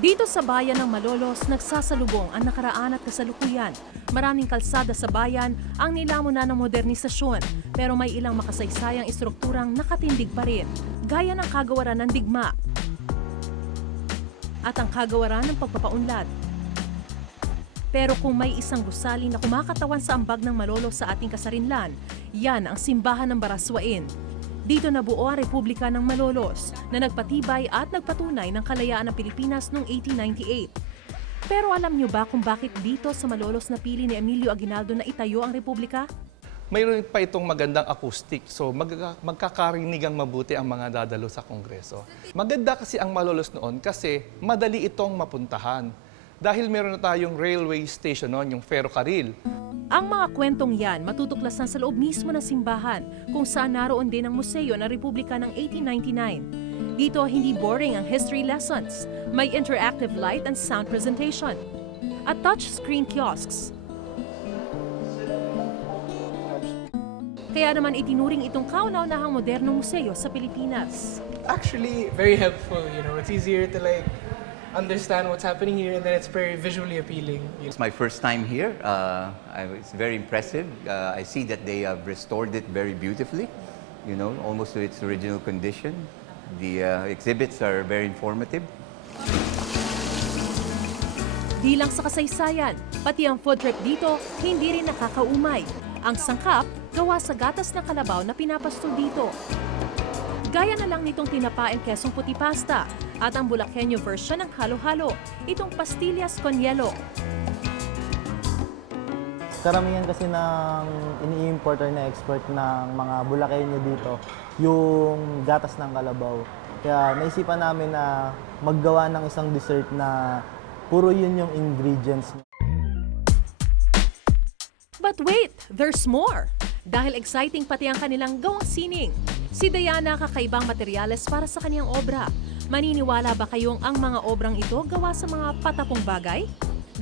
Dito sa bayan ng Malolos, nagsasalubong ang nakaraan at kasalukuyan. Maraming kalsada sa bayan ang nilamon na ng modernisasyon, pero may ilang makasaysayang istrukturang nakatindig pa rin, gaya ng kagawaran ng digma at ang kagawaran ng pagpapaunlad. Pero kung may isang gusali na kumakatawan sa ambag ng Malolos sa ating kasarinlan, yan ang simbahan ng Baraswain. Dito nabuo ang Republika ng Malolos na nagpatibay at nagpatunay ng kalayaan ng Pilipinas noong 1898. Pero alam niyo ba kung bakit dito sa Malolos napili ni Emilio Aguinaldo na itayo ang Republika? Mayroon pa itong magandang acoustic, so magkakarinigang mabuti ang mga dadalo sa Kongreso. Maganda kasi ang Malolos noon kasi madali itong mapuntahan. Dahil meron na tayong railway station noon, yung ferrocarril. Ang mga kwentong yan matutuklasan sa loob mismo ng simbahan kung saan naroon din ang museo ng Republika ng 1899. Dito hindi boring ang history lessons. May interactive light and sound presentation at touchscreen kiosks. Kaya naman itinuring itong kauna-unahang modernong museo sa Pilipinas. Actually, very helpful. It's easier to understand what's happening here, and then it's very visually appealing. It's my first time here. It's very impressive. I see that they have restored it very beautifully, almost to its original condition. The exhibits are very informative. Di lang sa kasaysayan, pati ang food trip dito hindi rin nakakaumay. Ang sangkap, gawa sa gatas ng kalabaw na pinapastol dito. Gaya na lang nitong tinapain kesong puti pasta at ang Bulakenyo version ng halo-halo, itong pastillas con hielo. Karamihan kasi ng ini-import or na-export ng mga Bulakenyo dito, yung gatas ng kalabaw. Kaya naisipan namin na maggawa ng isang dessert na puro yun yung ingredients. But wait, there's more! Dahil exciting pati ang kanilang gawang sining. Si Diana kakaibang materyales para sa kanyang obra. Maniniwala ba kayong ang mga obrang ito gawa sa mga patapong bagay?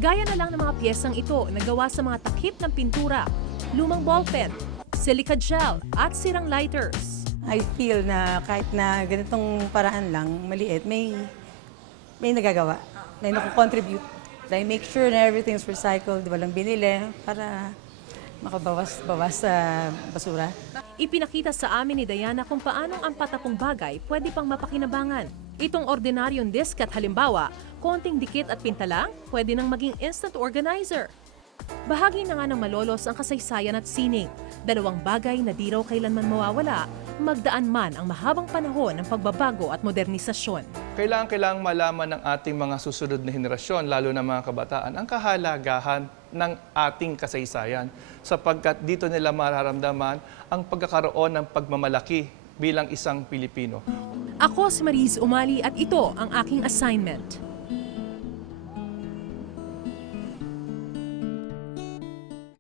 Gaya na lang ng mga piyesang ito na gawa sa mga takhip ng pintura, lumang ballpen, silica gel at sirang lighters. I feel na kahit na ganitong paraan lang, maliit, may nagagawa, may nakukontribute. I make sure na everything's recycled, walang binili para makabawas sa basura. Ipinakita sa amin ni Diana kung paano ang patapong bagay pwede pang mapakinabangan. Itong ordinaryong disk at halimbawa, konting dikit at pinta lang, pwede nang maging instant organizer. Bahagi na nga ng Malolos ang kasaysayan at sining. Dalawang bagay na di raw kailanman mawawala, magdaan man ang mahabang panahon ng pagbabago at modernisasyon. Kailangang malaman ng ating mga susunod na henerasyon, lalo na mga kabataan, ang kahalagahan ng ating kasaysayan sapagkat dito nila mararamdaman ang pagkakaroon ng pagmamalaki bilang isang Pilipino. Ako si Mariz Umali at ito ang aking assignment.